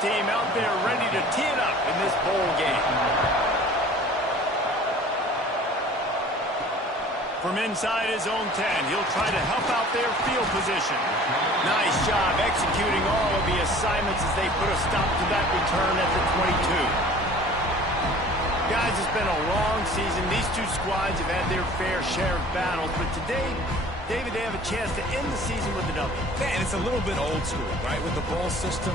team out there ready to tee it up in this bowl game. From inside his own 10, he'll try to help out their field position. Nice job executing all of the assignments as they put a stop to that return at the 22. Guys, it's been a long season. These two squads have had their fair share of battles, but today, David, they have a chance to end the season with a W. Man, it's a little bit old school, right? With the bowl system,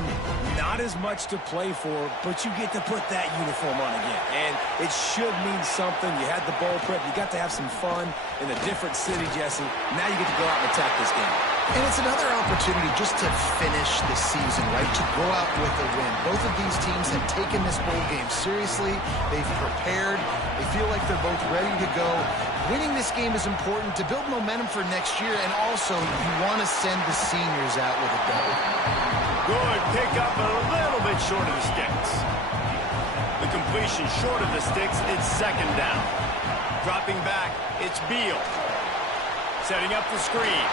not as much to play for, but you get to put that uniform on again. And it should mean something. You had the bowl prep. You got to have some fun in a different city, Jesse. Now you get to go out and attack this game. And it's another opportunity just to finish the season, right? To go out with a win. Both of these teams have taken this bowl game seriously. They've prepared. They feel like they're both ready to go. Winning this game is important to build momentum for next year, and also you want to send the seniors out with a W. Good pickup, but a little bit short of the sticks. The completion short of the sticks, it's second down. Dropping back, it's Beal. Setting up the screen.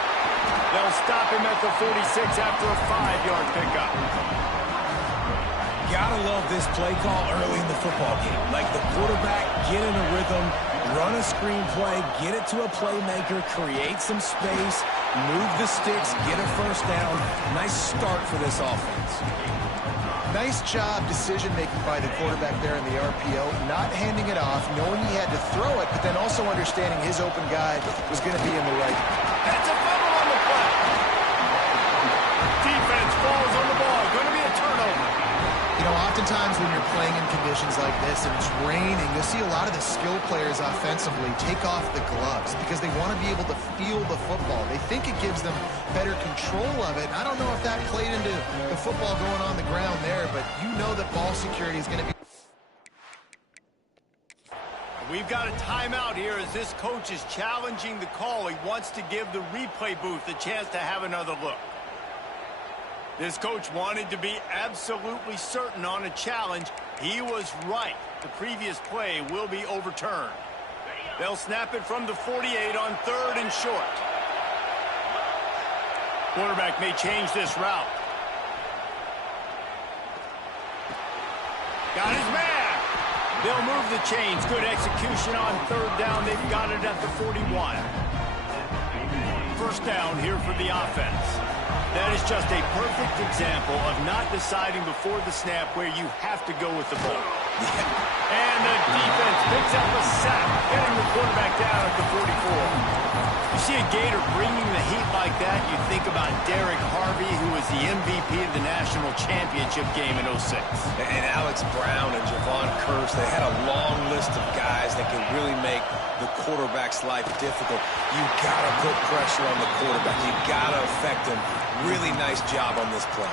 They'll stop him at the 46 after a 5-yard pickup. Gotta love this play call early in the football game. Like the quarterback, get in a rhythm, run a screen play, get it to a playmaker, create some space, move the sticks, get a first down. Nice start for this offense. Nice job decision-making by the quarterback there in the RPO, not handing it off, knowing he had to throw it, but then also understanding his open guy was going to be in the right. That's a fumble on the play. Defense falls on the ball. Going to be a turnover. You know, oftentimes when you're playing in conditions like this and it's raining, you'll see a lot of the skill players offensively take off the gloves because they want to be able to feel the football. They think it gives them better control of it. And I don't know if that played into the football going on the ground there, but you know that ball security is going to be... We've got a timeout here as this coach is challenging the call. He wants to give the replay booth a chance to have another look. This coach wanted to be absolutely certain on a challenge. He was right. The previous play will be overturned. They'll snap it from the 48 on 3rd and short. Quarterback may change this route. Got his man. They'll move the chains. Good execution on 3rd down. They've got it at the 41. First down here for the offense. That is just a perfect example of not deciding before the snap where you have to go with the ball. And the defense picks up a sack, getting the quarterback down at the 44. You see a Gator bringing the heat like that, you think about Derek Harvey, who was the MVP of the national championship game in 06. And Alex Brown and Javon Curse, they had a long list of guys that can really make the quarterback's life difficult. You gotta put pressure on the quarterback. You gotta affect him. Really nice job on this play.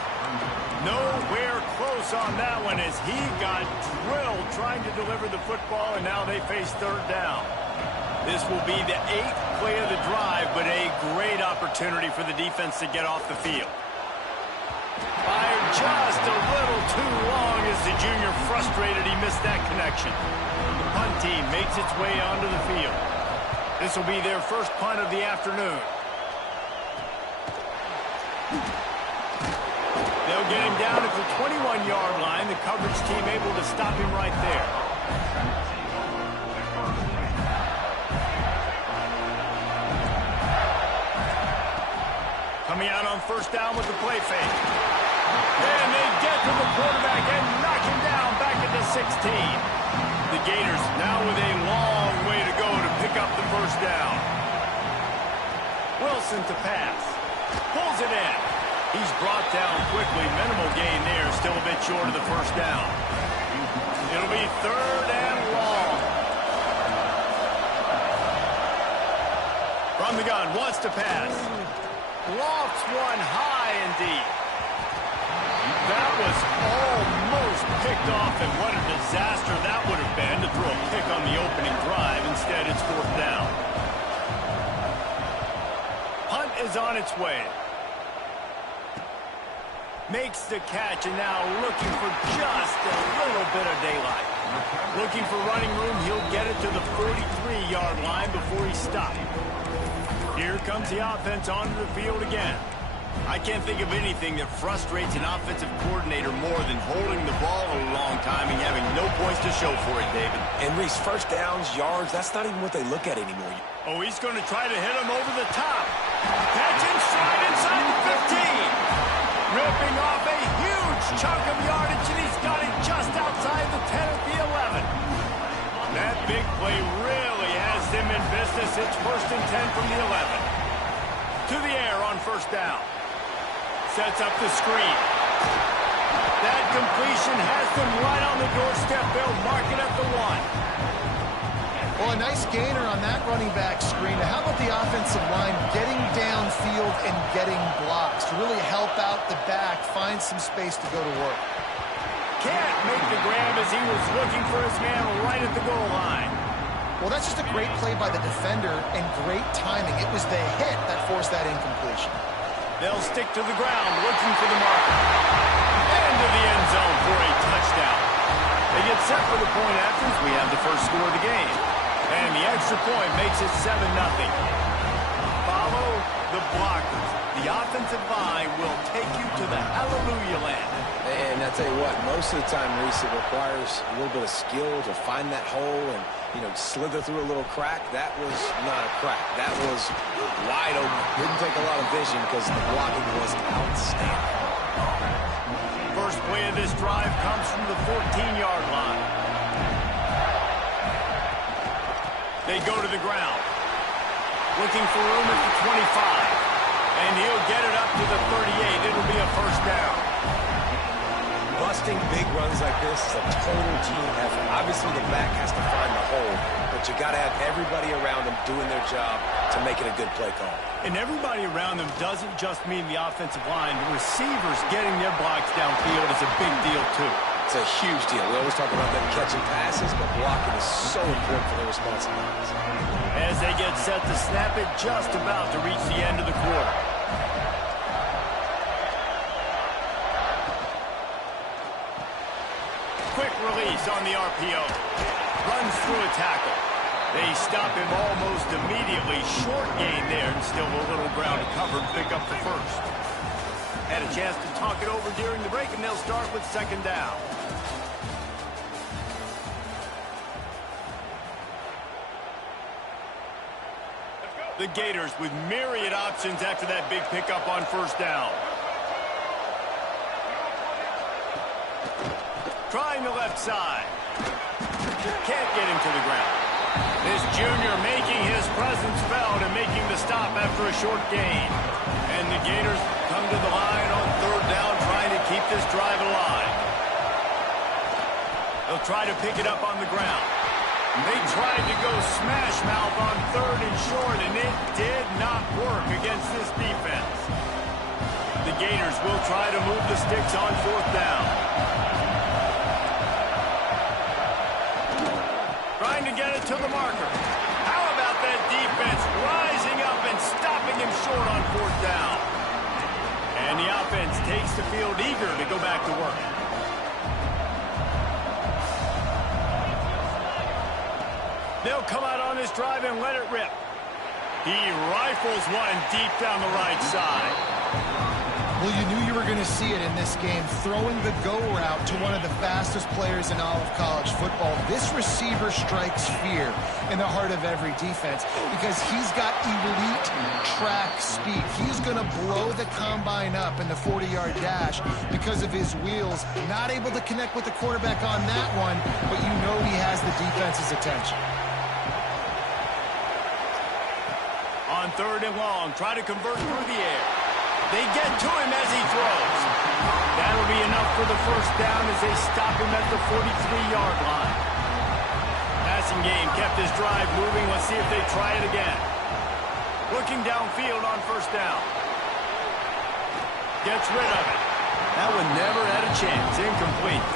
Nowhere close on that one as he got drilled trying to deliver the football, and now they face 3rd down. This will be the 8th play of the drive, but a great opportunity for the defense to get off the field. Fired just a little too long as the junior frustrated he missed that connection. The punt team makes its way onto the field. This will be their first punt of the afternoon. They'll get him down at the 21-yard line. The coverage team able to stop him right there. Coming out on first down with the play fake. And they get to the quarterback and knock him down back at the 16. The Gators now with a long way to go to pick up the first down. Wilson to pass. Pulls it in. He's brought down quickly. Minimal gain there. Still a bit short of the first down. It'll be 3rd and long. From the gun. Wants to pass. Lofts one high and deep. That was almost picked off, and what a disaster that would have been to throw a pick on the opening drive. Instead, it's 4th down. Punt is on its way. Makes the catch, and now looking for just a little bit of daylight. Looking for running room, he'll get it to the 43-yard line before he stops. Here comes the offense onto the field again. I can't think of anything that frustrates an offensive coordinator more than holding the ball a long time and having no points to show for it, David. And Reese, first downs, yards, that's not even what they look at anymore. Oh, he's going to try to hit him over the top. Catch in stride inside the 15. Ripping off a huge chunk of yardage, and he's got it just outside the 10 at the 11. That big play really has them in business. It's 1st and 10 from the 11. To the air on first down. Sets up the screen. That completion has them right on the doorstep. They'll mark it at the 1. Well, a nice gainer on that running back screen. How about the offensive line getting downfield and getting blocks to really help out the back, find some space to go to work? Can't make the grab as he was looking for his man right at the goal line. Well, that's just a great play by the defender and great timing. It was the hit that forced that incompletion. They'll stick to the ground looking for the marker. Into the end zone for a touchdown. They get set for the point after as we have the first score of the game. And the extra point makes it 7-0. Follow the blockers. The offensive line will take you to the hallelujah land. And I tell you what, most of the time, Reese, it requires a little bit of skill to find that hole and, slither through a little crack. That was not a crack. That was wide open. Didn't take a lot of vision because the blocking was outstanding. First play of this drive comes from the 14-yard line. They go to the ground. Looking for room at the 25. And he'll get it up to the 38. It'll be a first down. Busting big runs like this is a total team effort. Obviously, the back has to find the hole, but you got to have everybody around them doing their job to make it a good play call. And everybody around them doesn't just mean the offensive line. The receivers getting their blocks downfield is a big deal, too. It's a huge deal. We always talk about them catching passes, but blocking is so important for their responsibilities. As they get set to snap it, just about to reach the end of the quarter. Quick release on the RPO. Runs through a tackle. They stop him almost immediately. Short gain there, and still a little ground covered. Pick up the first. Had a chance to talk it over during the break, and they'll start with second down. The Gators with myriad options after that big pickup on first down. Trying the left side. Can't get him to the ground. This junior making his presence felt and making the stop after a short gain. And the Gators come to the line on third down, trying to keep this drive alive. They'll try to pick it up on the ground. They tried to go smash mouth on third and short, and it did not work against this defense. The Gators will try to move the sticks on fourth down. Trying to get it to the marker. How about that defense rising up and stopping him short on fourth down? And the offense takes the field eager to go back to work. They'll come out on this drive and let it rip. He rifles one deep down the right side. Well, you knew you were going to see it in this game, throwing the go route to one of the fastest players in all of college football. This receiver strikes fear in the heart of every defense because he's got elite track speed. He's going to blow the combine up in the 40-yard dash because of his wheels. Not able to connect with the quarterback on that one, but you know he has the defense's attention. On third and long, try to convert through the air. They get to him as he throws. That'll be enough for the first down as they stop him at the 43-yard line. Passing game kept his drive moving. Let's see if they try it again. Looking downfield on first down. Gets rid of it. That one never had a chance. Incomplete.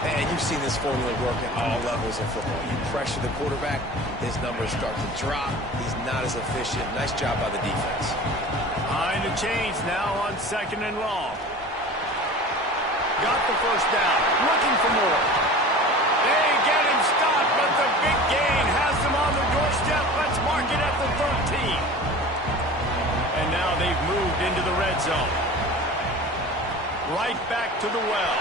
And you've seen this formula work at all levels of football. You pressure the quarterback, his numbers start to drop. He's not as efficient. Nice job by the defense. Behind the chains now on second and long. Got the first down. Looking for more. They get him stopped, but the big gain has them on the doorstep. Let's mark it at the 13. And now they've moved into the red zone. zone. Right back to the well.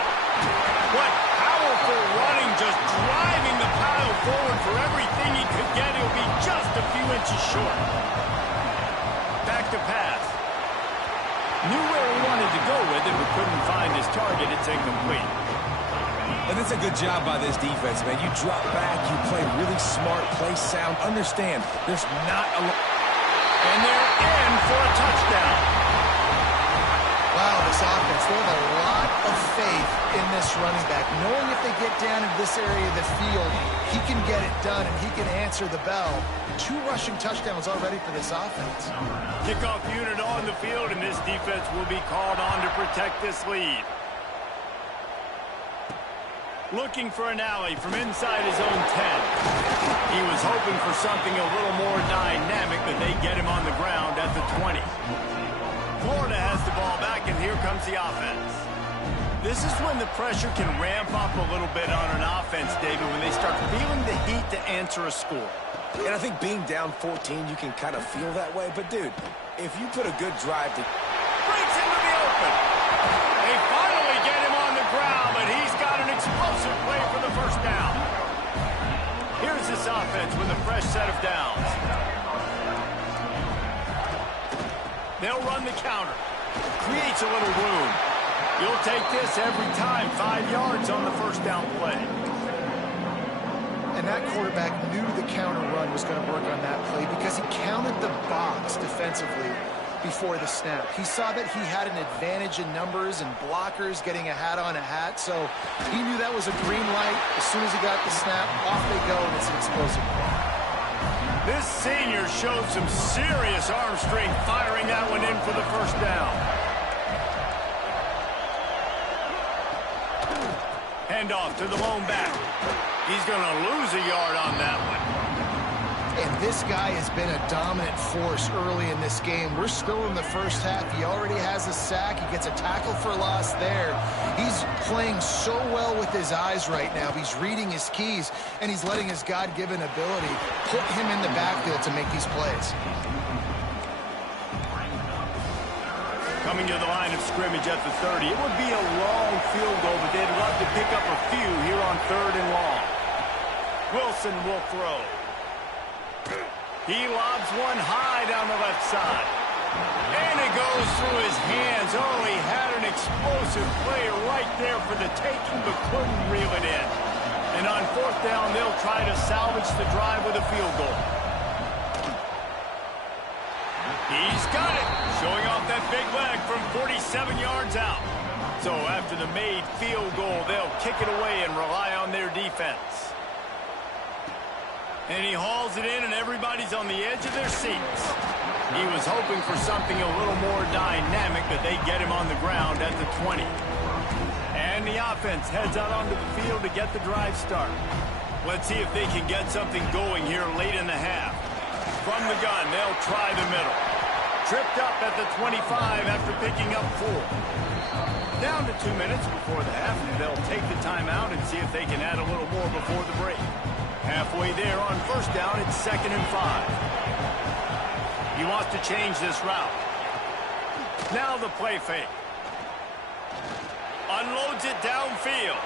What powerful running, just driving the pile forward for everything he could get. He'll be just a few inches short. Back to pass. Knew where he wanted to go with it, but couldn't find his target. It's incomplete. And it's a good job by this defense, man. You drop back, you play really smart, play sound. Understand, there's not a... And they're in for a touchdown. Wow, this offense, they have a lot of faith in this running back, knowing if they get down in this area of the field, he can get it done and he can answer the bell. 2 rushing touchdowns already for this offense. Kickoff unit on the field, and this defense will be called on to protect this lead. Looking for an alley from inside his own 10. He was hoping for something a little more dynamic, but they get him on the ground at the 20. Florida has the ball back, and here comes the offense. This is when the pressure can ramp up a little bit on an offense, David, when they start feeling the heat to answer a score. And I think being down 14, you can kind of feel that way. But, dude, if you put a good drive to... Breaks into the open. They finally get him on the ground, but he's got an explosive play for the first down. Here's this offense with a fresh set of downs. They'll run the counter. Creates a little room. You'll take this every time. 5 yards on the first down play. And that quarterback knew the counter run was going to work on that play because he counted the box defensively before the snap. He saw that he had an advantage in numbers and blockers getting a hat on a hat, so he knew that was a green light. As soon as he got the snap, off they go, and it's an explosive play. This senior showed some serious arm strength firing that one in for the first down. Handoff to the lone back. He's going to lose a yard on that one. And this guy has been a dominant force early in this game. We're still in the first half. He already has a sack. He gets a tackle for loss there. He's playing so well with his eyes right now. He's reading his keys, and he's letting his God-given ability put him in the backfield to make these plays. Coming to the line of scrimmage at the 30. It would be a long field goal, but they'd love to pick up a few here on 3rd and long. Wilson will throw. He lobs one high down the left side. And it goes through his hands. Oh, he had an explosive player right there for the taking, but couldn't reel it in. And on 4th down, they'll try to salvage the drive with a field goal. He's got it. Showing off that big leg from 47 yards out. So after the made field goal, they'll kick it away and rely on their defense. And he hauls it in, and everybody's on the edge of their seats. He was hoping for something a little more dynamic, but they get him on the ground at the 20. And the offense heads out onto the field to get the drive started. Let's see if they can get something going here late in the half. From the gun, they'll try the middle. Tripped up at the 25 after picking up 4. Down to 2 minutes before the half, and they'll take the timeout and see if they can add a little more before the break. Halfway there on 1st down, it's 2nd and 5. He wants to change this route. Now the play fake. Unloads it downfield.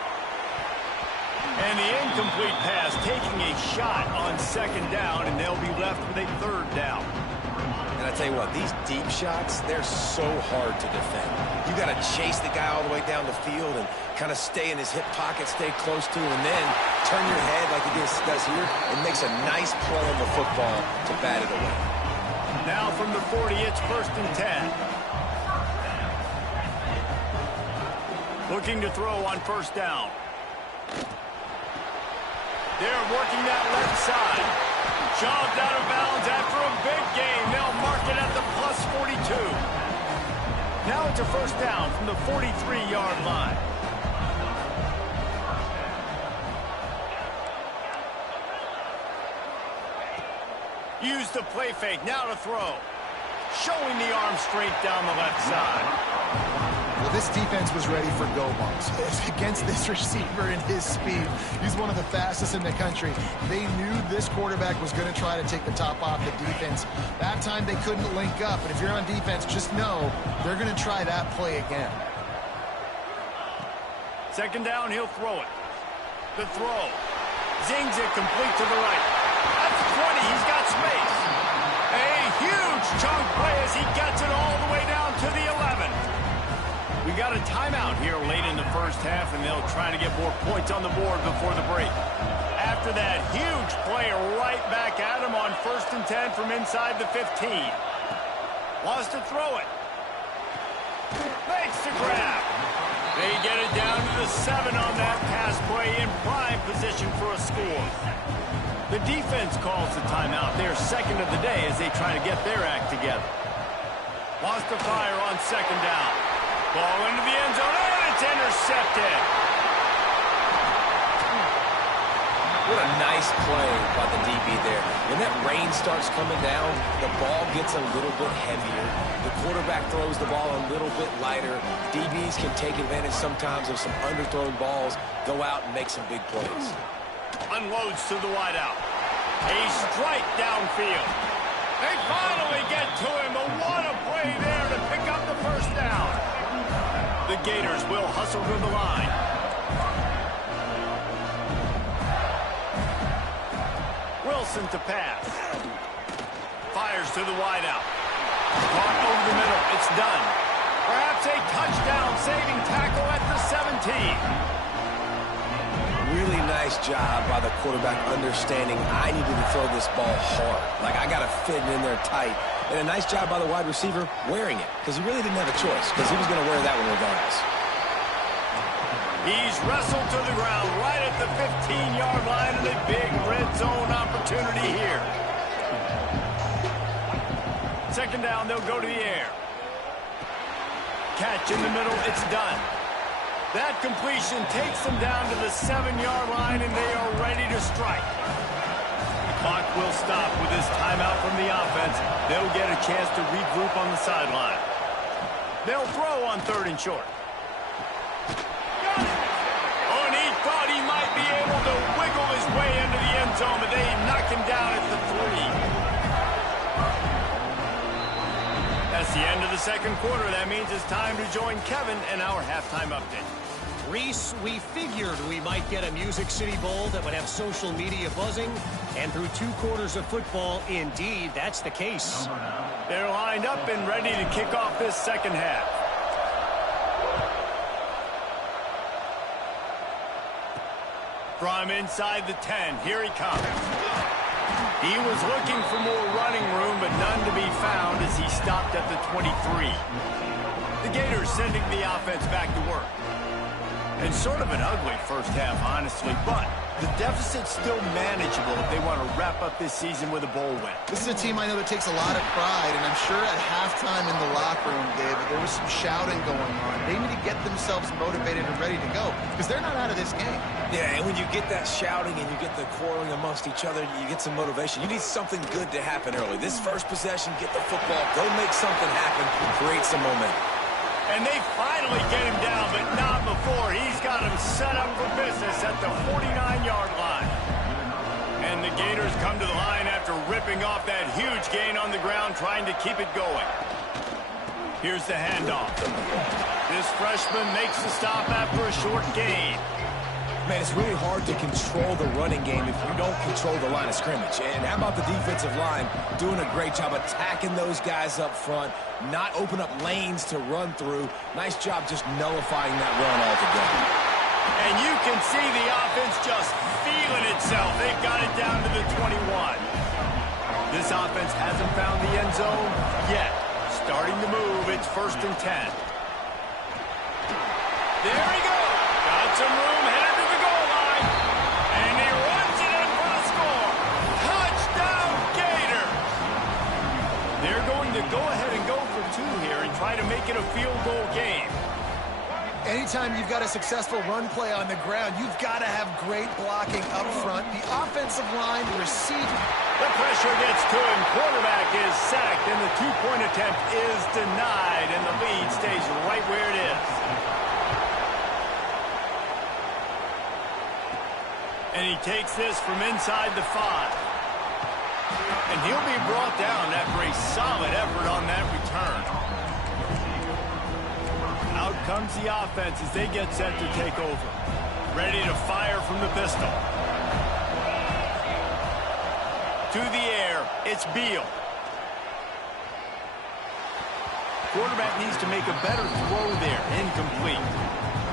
And the incomplete pass taking a shot on 2nd down, and they'll be left with a 3rd down. And I tell you what, these deep shots, they're so hard to defend. You got to chase the guy all the way down the field and kind of stay in his hip pocket, stay close to him, and then turn your head like he does here and makes a nice play on the football to bat it away. Now from the 40, it's 1st and 10. Looking to throw on 1st down. They're working that left side. Shoved out of bounds after a big game. They'll mark it at the plus 42. Now it's a 1st down from the 43-yard line. Use the play fake. Now to throw. Showing the arm strength down the left side. Well, this defense was ready for go balls. Against this receiver and his speed, he's one of the fastest in the country. They knew this quarterback was going to try to take the top off the defense. That time they couldn't link up. And if you're on defense, just know they're going to try that play again. Second down, he'll throw it. The throw. Zings it complete to the right. That's 20. He's got space. A huge chunk play as he gets it all the way down to the 11. We got a timeout here late in the first half, and they'll try to get more points on the board before the break. After that huge play right back at him on 1st and 10 from inside the 15. Wants to throw it. Makes the grab. They get it down to the 7 on that pass play in prime position for a score. The defense calls the timeout, their second of the day, as they try to get their act together. Lost to fire on second down. Ball into the end zone, and it's intercepted. What a nice play by the DB there. When that rain starts coming down, the ball gets a little bit heavier. The quarterback throws the ball a little bit lighter. DBs can take advantage sometimes of some underthrown balls, go out and make some big plays. Unloads to the wideout. A strike downfield. They finally get to him, but what a play there to pick up the first down. The Gators will hustle to the line. Wilson to pass. Fires to the wideout. Caught over the middle. It's done. Perhaps a touchdown-saving tackle at the 17. Really nice job by the quarterback understanding I needed to throw this ball hard. Like, I got to fit it in there tight. And a nice job by the wide receiver wearing it, because he really didn't have a choice, because he was going to wear that one regardless. He's wrestled to the ground right at the 15-yard line, and a big red zone opportunity here. Second down, they'll go to the air. Catch in the middle, it's done. That completion takes them down to the 7-yard line, and they are ready to strike. The clock will stop with this timeout from the offense. They'll get a chance to regroup on the sideline. They'll throw on 3rd and short. Got it! Oh, and he thought he might be able to wiggle his way into the end zone, but they knock him down at the 3. That's the end of the second quarter. That means it's time to join Kevin and our halftime update. Reese, we figured we might get a Music City Bowl that would have social media buzzing, and through 2 quarters of football, indeed, that's the case. They're lined up and ready to kick off this second half. From inside the 10, here he comes. He was looking for more running room, but none to be found as he stopped at the 23. The Gators sending the offense back to work. And sort of an ugly first half, honestly, but the deficit's still manageable if they want to wrap up this season with a bowl win. This is a team I know that takes a lot of pride, and I'm sure at halftime in the locker room, David, there was some shouting going on. They need to get themselves motivated and ready to go, because they're not out of this game. Yeah, and when you get that shouting and you get the quarreling amongst each other, you get some motivation. You need something good to happen early. This first possession, get the football, go make something happen, create some momentum. And they finally get him down, but not before. He's got him set up for business at the 49-yard line. And the Gators come to the line after ripping off that huge gain on the ground, trying to keep it going. Here's the handoff. This freshman makes the stop after a short gain. Man, it's really hard to control the running game if you don't control the line of scrimmage. And how about the defensive line doing a great job attacking those guys up front, not open up lanes to run through. Nice job just nullifying that run altogether. And you can see the offense just feeling itself. They've got it down to the 21. This offense hasn't found the end zone yet. Starting to move, it's 1st and 10. There he goes. Got some room, headed to the goal line. And he runs it in for the score. Touchdown, Gator. They're going to go ahead and go for 2 here and try to make it a field goal game. Anytime you've got a successful run play on the ground, you've got to have great blocking up front. The offensive line receiving. The pressure gets to him. Quarterback is sacked, and the 2-point attempt is denied, and the lead stays right where it is. And he takes this from inside the 5. And he'll be brought down after a solid effort on that return. Out comes the offense as they get set to take over. Ready to fire from the pistol. To the air, it's Beal. Quarterback needs to make a better throw there. Incomplete.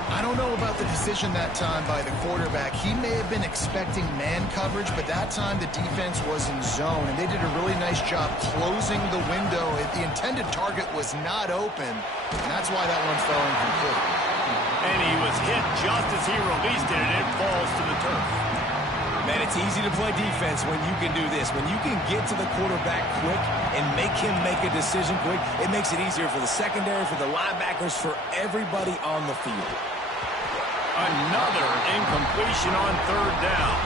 I don't know about the decision that time by the quarterback. He may have been expecting man coverage, but that time the defense was in zone, and they did a really nice job closing the window. The intended target was not open, and that's why that one fell incomplete. And he was hit just as he released it, and it falls to the turf. Man, it's easy to play defense when you can do this. When you can get to the quarterback quick and make him make a decision quick, it makes it easier for the secondary, for the linebackers, for everybody on the field. Another incompletion on third down.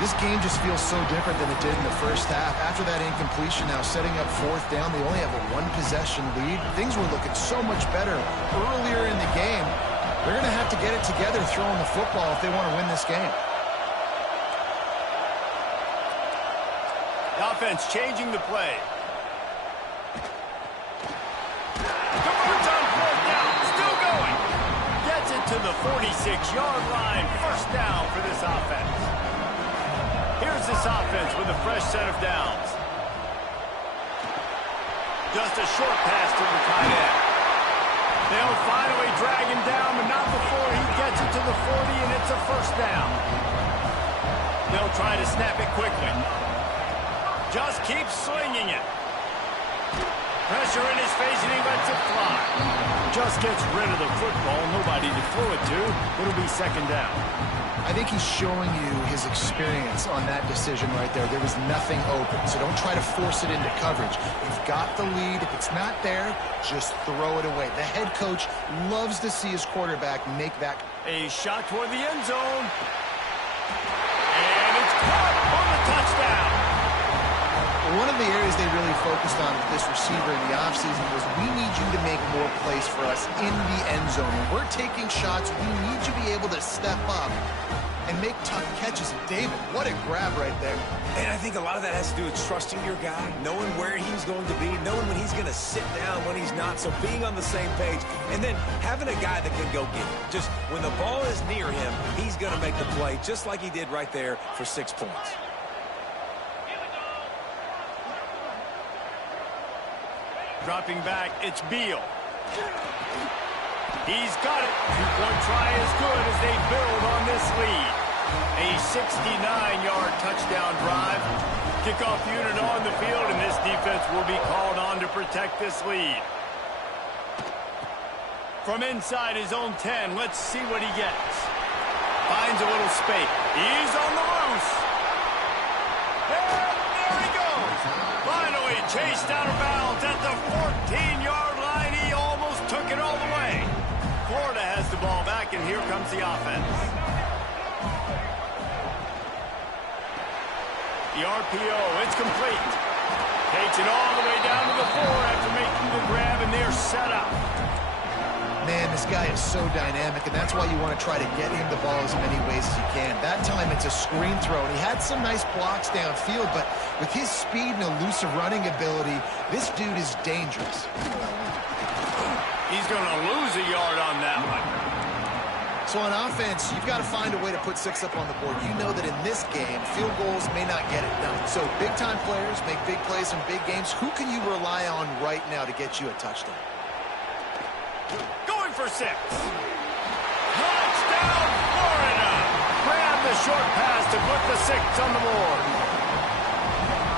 This game just feels so different than it did in the first half. After that incompletion, now setting up fourth down, they only have a one-possession lead. Things were looking so much better earlier in the game. They're going to have to get it together throwing the football if they want to win this game. Offense changing the play. Converts on fourth down. Still going. Gets it to the 46-yard line. First down for this offense. Here's this offense with a fresh set of downs. Just a short pass to the tight end. They'll finally drag him down, but not before he gets it to the 40, and it's a first down. They'll try to snap it quickly. Just keeps slinging it. Pressure in his face, and he lets it fly. Just gets rid of the football. Nobody to throw it to. It'll be second down. I think he's showing you his experience on that decision right there. There was nothing open, so don't try to force it into coverage. You've got the lead. If it's not there, just throw it away. The head coach loves to see his quarterback make that. A shot toward the end zone. And it's caught on the touchdown. One of the areas they really focused on with this receiver in the offseason was we need you to make more plays for us in the end zone. When we're taking shots, we need you to be able to step up and make tough catches. And David, what a grab right there. And I think a lot of that has to do with trusting your guy, knowing where he's going to be, knowing when he's going to sit down, when he's not, so being on the same page, and then having a guy that can go get it. Just when the ball is near him, he's going to make the play, just like he did right there for 6 points. Dropping back, it's Beal. He's got it. Two-point try is good as they build on this lead. A 69-yard touchdown drive. Kickoff unit on the field, and this defense will be called on to protect this lead. From inside his own 10, let's see what he gets. Finds a little space. He's on the loose. And there he goes. Finally chased out of bounds at the 14-yard line. He almost took it all the way. Florida has the ball back, and here comes the offense. The RPO, it's complete. Takes it all the way down to the 4 after making the grab, and they're set up. Man, this guy is so dynamic, and that's why you want to try to get him the ball as many ways as you can. That time it's a screen throw, and he had some nice blocks downfield, but with his speed and elusive running ability, this dude is dangerous. He's going to lose a yard on that one. So on offense, you've got to find a way to put 6 up on the board. You know that in this game, field goals may not get it done. So big-time players make big plays in big games. Who can you rely on right now to get you a touchdown? Going for 6. Touchdown, Florida. Grab the short pass to put the 6 on the board.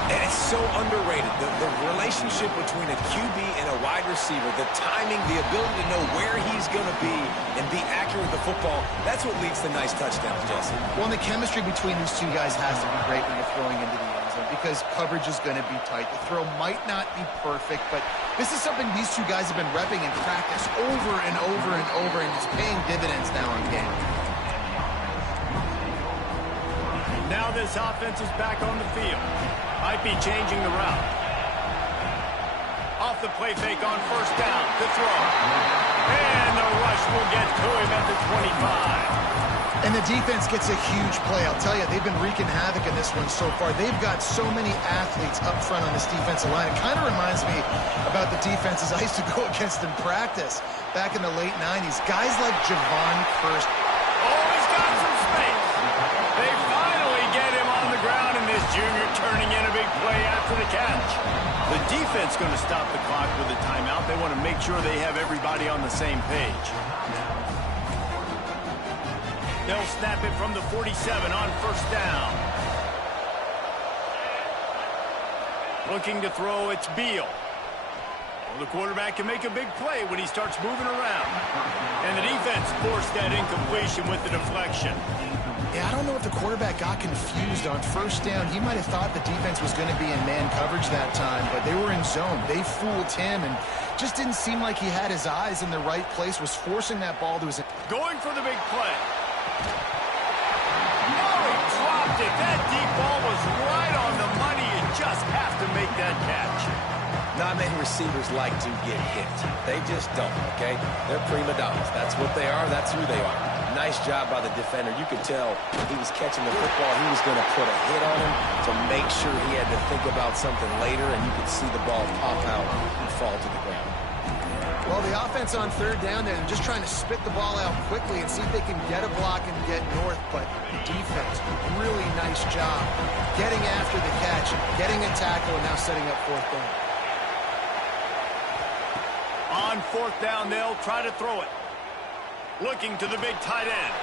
And it's so underrated. The relationship between a QB and a wide receiver, the timing, the ability to know where he's going to be and be accurate with the football, that's what leads to nice touchdowns, Jesse. Well, the chemistry between these two guys has to be great when you're throwing into the end zone because coverage is going to be tight. The throw might not be perfect, but this is something these two guys have been repping in practice over and over and over, and it's paying dividends now in game. Now this offense is back on the field. Might be changing the route. Off the play fake on first down. The throw. And the rush will get to him at the 25. And the defense gets a huge play. I'll tell you, they've been wreaking havoc in this one so far. They've got so many athletes up front on this defensive line. It kind of reminds me about the defenses I used to go against in practice back in the late 90s. Guys like Javon Curse. Oh, he's got some space. They finally get him on the ground, and this junior turning in a big play after the catch. The defense going to stop the clock with a timeout. They want to make sure they have everybody on the same page. They'll snap it from the 47 on first down. Looking to throw, it's Beal. Well, the quarterback can make a big play when he starts moving around. And the defense forced that incompletion with the deflection. Yeah, I don't know if the quarterback got confused on first down. He might have thought the defense was going to be in man coverage that time, but they were in zone. They fooled him and just didn't seem like he had his eyes in the right place, was forcing that ball to his... Going for the big play. Oh, he dropped it. That deep ball was right on the money. You just have to make that catch. Not many receivers like to get hit. They just don't, okay? They're prima donnas. That's what they are. That's who they are. Nice job by the defender. You could tell he was catching the football. He was going to put a hit on him to make sure he had to think about something later, and you could see the ball pop out and fall to the ground. Well, the offense on third down there, they're just trying to spit the ball out quickly and see if they can get a block and get north, but the defense, really nice job getting after the catch, getting a tackle, and now setting up fourth down. On fourth down, they'll try to throw it. Looking to the big tight end.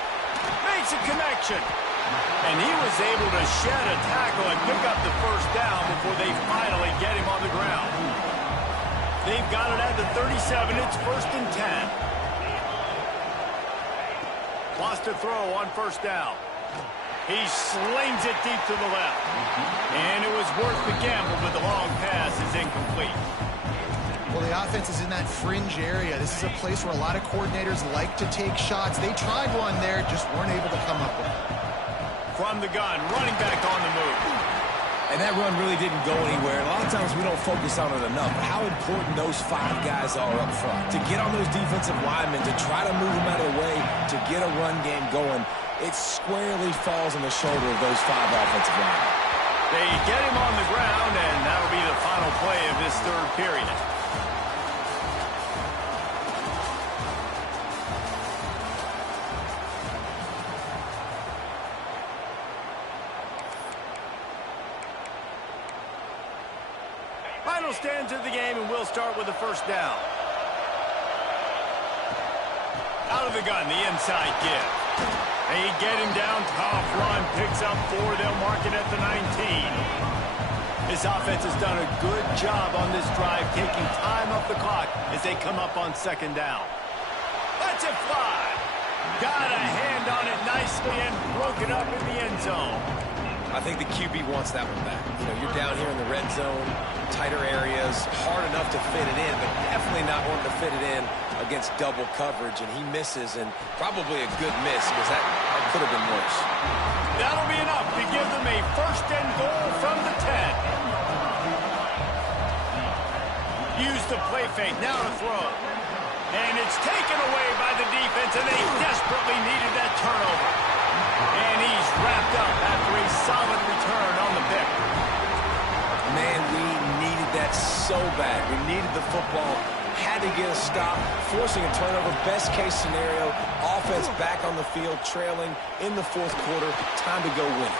Makes a connection. And he was able to shed a tackle and pick up the first down before they finally get him on the ground. They've got it at the 37. It's first and 10. Lost a throw on first down. He slings it deep to the left. And it was worth the gamble, but the long pass is incomplete. Well, the offense is in that fringe area. This is a place where a lot of coordinators like to take shots. They tried one there, just weren't able to come up with it. From the gun, running back on the move. And that run really didn't go anywhere. And a lot of times we don't focus on it enough. How important those five guys are up front. To get on those defensive linemen, to try to move them out of the way, to get a run game going, it squarely falls on the shoulder of those five offensive linemen. They get him on the ground, and that'll be the final play of this third period. Final stands of the game, and we'll start with the first down. Out of the gun, the inside give. They get him down, tough run, picks up 4. They'll mark it at the 19. This offense has done a good job on this drive, taking time off the clock as they come up on second down. Lets it fly. Got a hand on it nicely and broke it up in the end zone. I think the QB wants that one back. You know, you're down here in the red zone, tighter areas, hard enough to fit it in, but definitely not wanting to fit it in against double coverage, and he misses, and probably a good miss because that could have been worse. That'll be enough to give them a first and goal from the 10. Use the play fake, now to throw. And it's taken away by the defense, and they desperately needed that turnover. And he's wrapped up after a solid return on the pick. Man, we needed that so bad. We needed the football. Had to get a stop, forcing a turnover. Best case scenario, offense back on the field, trailing in the fourth quarter. Time to go win it.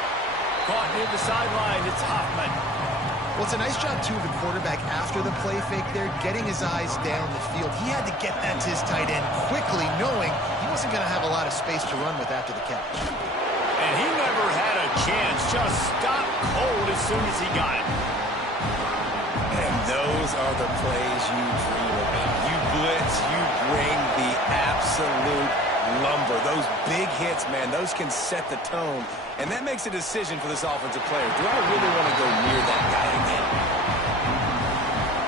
Caught near the sideline, it's Hoffman. Well, it's a nice job, too, of the quarterback after the play fake there, getting his eyes down the field. He had to get that to his tight end quickly, knowing he wasn't going to have a lot of space to run with after the catch. And he never had a chance, just stopped cold as soon as he got it. And those are the plays you dream about. You blitz, you bring the absolute lumber. Those big hits, man, those can set the tone. And that makes a decision for this offensive player. Do I really want to go near that guy again?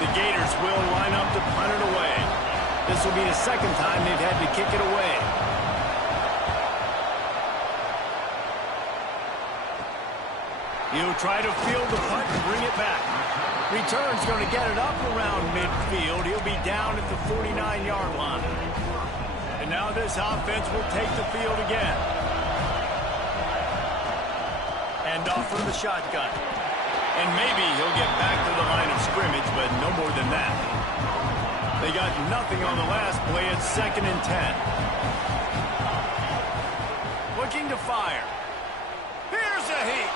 The Gators will line up to punt it away. This will be the second time they've had to kick it away. He'll try to field the punt and bring it back. Return's going to get it up around midfield. He'll be down at the 49-yard line. And now this offense will take the field again. Handoff from the shotgun. And maybe he'll get back to the line of scrimmage, but no more than that. They got nothing on the last play. It's 2nd and 10. Looking to fire. Here's a heat.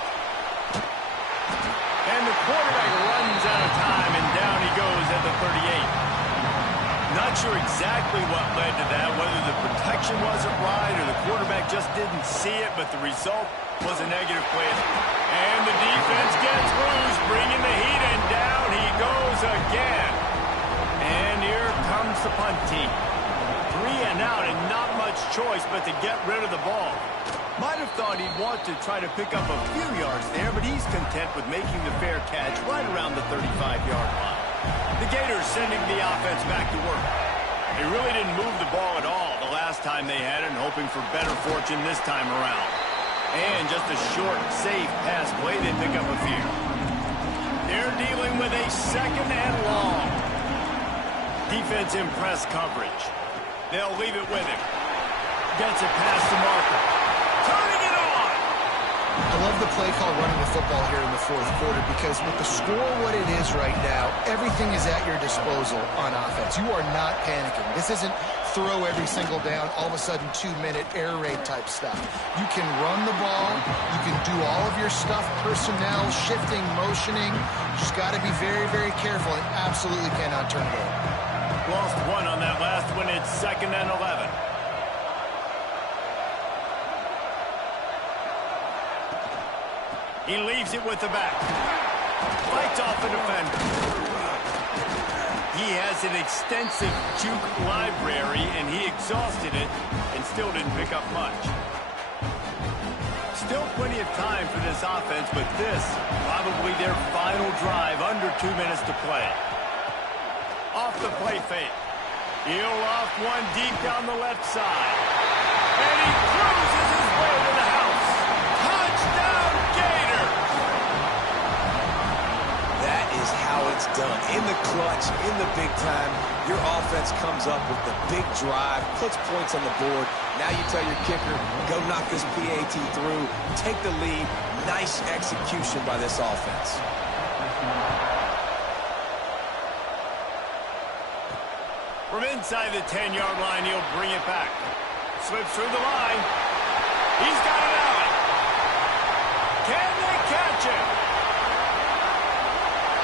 And the quarterback runs out of time, and down he goes at the 38. Not sure exactly what led to that, whether the protection wasn't right or the quarterback just didn't see it, but the result was a negative play. And the defense gets loose, bringing the heat, and down he goes again. And here comes the punt team. 3 and out, and not much choice but to get rid of the ball. Might have thought he'd want to try to pick up a few yards there, but he's content with making the fair catch right around the 35-yard line. The Gators sending the offense back to work. They really didn't move the ball at all the last time they had it, and hoping for better fortune this time around. And just a short, safe pass play, they pick up a few. They're dealing with a 2nd and long. Defense in press coverage. They'll leave it with him. Gets it past the marker. Turning it on! I love the play call running the football here in the 4th quarter, because with the score what it is right now, everything is at your disposal on offense. You are not panicking. This isn't throw every single down, all of a sudden 2-minute air raid type stuff. You can run the ball. You can do all of your stuff, personnel, shifting, motioning. You just got to be very, very careful and absolutely cannot turn it over. Lost one on that last one. It's 2nd and 11. He leaves it with the back. Fights off the defender. He has an extensive juke library, and he exhausted it and still didn't pick up much. Still plenty of time for this offense, but this probably their final drive, under 2 minutes to play. Off the play fake. He'll loft one deep down the left side. And he cruises his way to the house. Touchdown, Gators! That is how it's done. In the clutch, in the big time, your offense comes up with the big drive, puts points on the board. Now you tell your kicker, go knock this PAT through, take the lead. Nice execution by this offense. From inside the 10-yard line, he'll bring it back. Slips through the line. He's got it out. Can they catch him?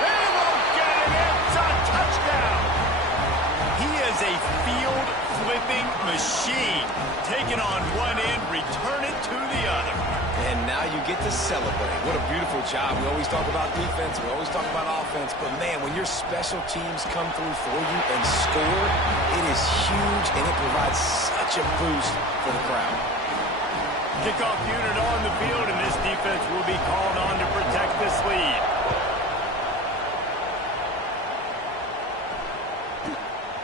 They won't get him. It's a touchdown. He is a field-flipping machine. Taking on one end, return it to the other. And now you get to celebrate. What a beautiful job. We always talk about defense. We always talk about offense. But, man, when your special teams come through for you and score, it is huge, and it provides such a boost for the crowd. Kickoff unit on the field, and this defense will be called on to protect this lead.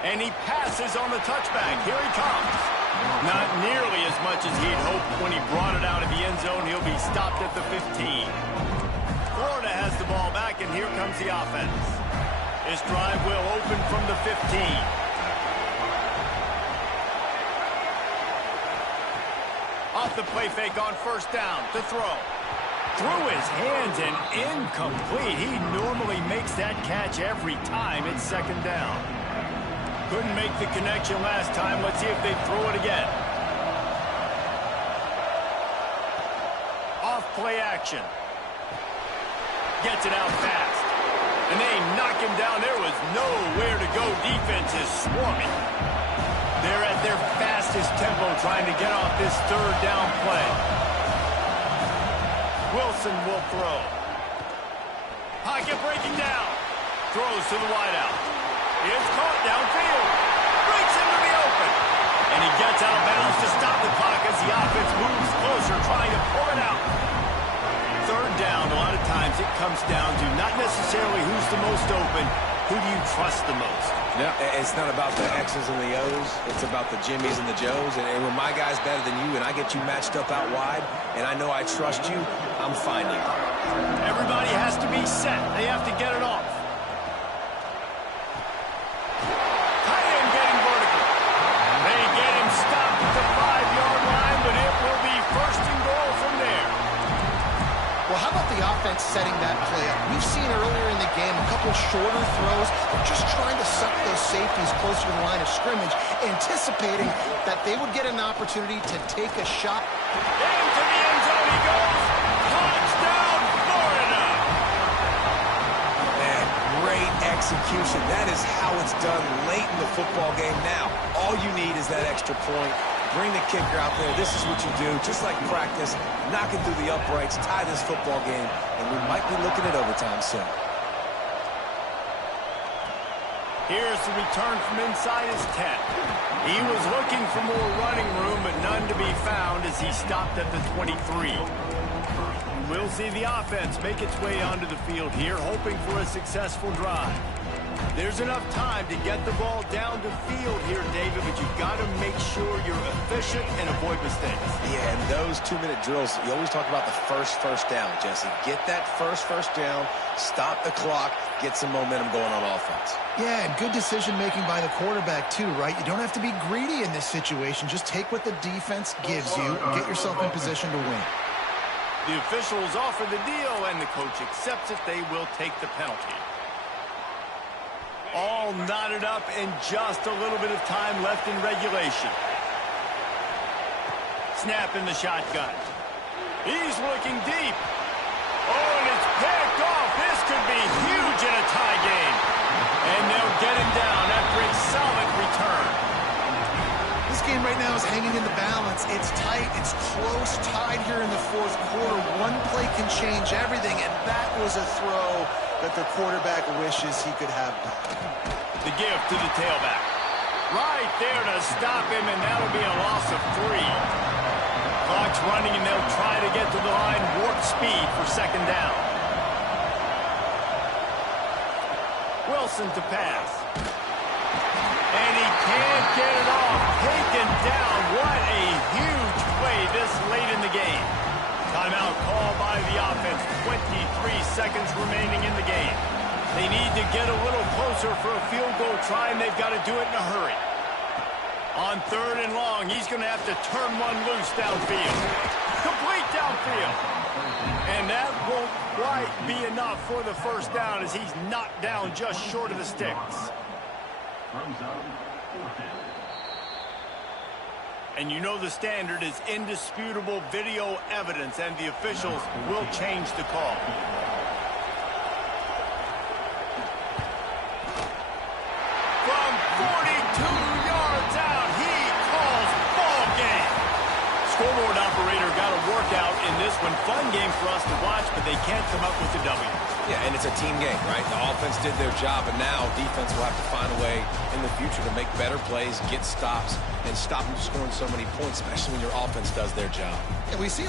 And he passes on the touchback. Here he comes. Not nearly as much as he'd hoped when he brought it out of the end zone. He'll be stopped at the 15. Florida has the ball back, and here comes the offense. This drive will open from the 15. Off the play fake on 1st down to throw. Through his hands and incomplete. He normally makes that catch every time. It's 2nd down. Couldn't make the connection last time. Let's see if they throw it again. Off play action. Gets it out fast. And they knock him down. There was nowhere to go. Defense is swarming. They're at their fastest tempo trying to get off this 3rd down play. Wilson will throw. Pocket breaking down. Throws to the wideout. It's caught downfield. Breaks into the open. And he gets out of bounds to stop the clock as the offense moves closer, trying to pull it out. 3rd down, a lot of times it comes down to not necessarily who's the most open, who do you trust the most? Yeah, it's not about the X's and the O's. It's about the Jimmies and the Joes. And when my guy's better than you and I get you matched up out wide and I know I trust you, I'm finding it. Everybody has to be set. They have to get it off. couple shorter throws. They're just trying to suck those safeties closer to the line of scrimmage, anticipating that they would get an opportunity to take a shot. Into the end zone he goes. Touchdown, Florida. Man, great execution. That is how it's done late in the football game. Now, all you need is that extra point. Bring the kicker out there. This is what you do. Just like practice, knock it through the uprights, tie this football game, and we might be looking at overtime soon. Here's the return from inside his 10. He was looking for more running room, but none to be found as he stopped at the 23. We'll see the offense make its way onto the field here, hoping for a successful drive. There's enough time to get the ball down the field here, David, but you've got to make sure you're efficient and avoid mistakes. Yeah, and those 2-minute drills, you always talk about the first down, Jesse. Get that first down, stop the clock, get some momentum going on offense. Yeah, and good decision-making by the quarterback, too, right? You don't have to be greedy in this situation. Just take what the defense gives you and get yourself in position to win. The officials offer the deal, and the coach accepts it. They will take the penalty. All knotted up and just a little bit of time left in regulation. Snap in the shotgun. He's looking deep. Oh, and it's picked off. This could be huge in a tie game. And they'll get him down after a solid return. This game right now is hanging in the balance. It's tight. It's close, tied here in the fourth quarter. One play can change everything, and that was a throw that the quarterback wishes he could have done. The give to the tailback. Right there to stop him, and that'll be a loss of 3. Clock's running, and they'll try to get to the line warp speed for second down. Wilson to pass. And he can't get it off. Taken down. What a huge play this late in the game. Timeout call by the offense. 23 seconds remaining in the game. They need to get a little closer for a field goal try, and they've got to do it in a hurry. On 3rd and long, he's going to have to turn one loose downfield. Complete downfield. And that won't quite be enough for the first down as he's knocked down just short of the sticks. And you know the standard is indisputable video evidence, and the officials will change the call. From 42 yards out, he calls ball game. Scoreboard operator got a workout in this one. Fun game for us to watch, but they can't come up with a W. Yeah, and it's a team game, right? The offense did their job, and now defense will have to find a way in the future to make better plays, get stops, and stop them scoring so many points, especially when your offense does their job. And we see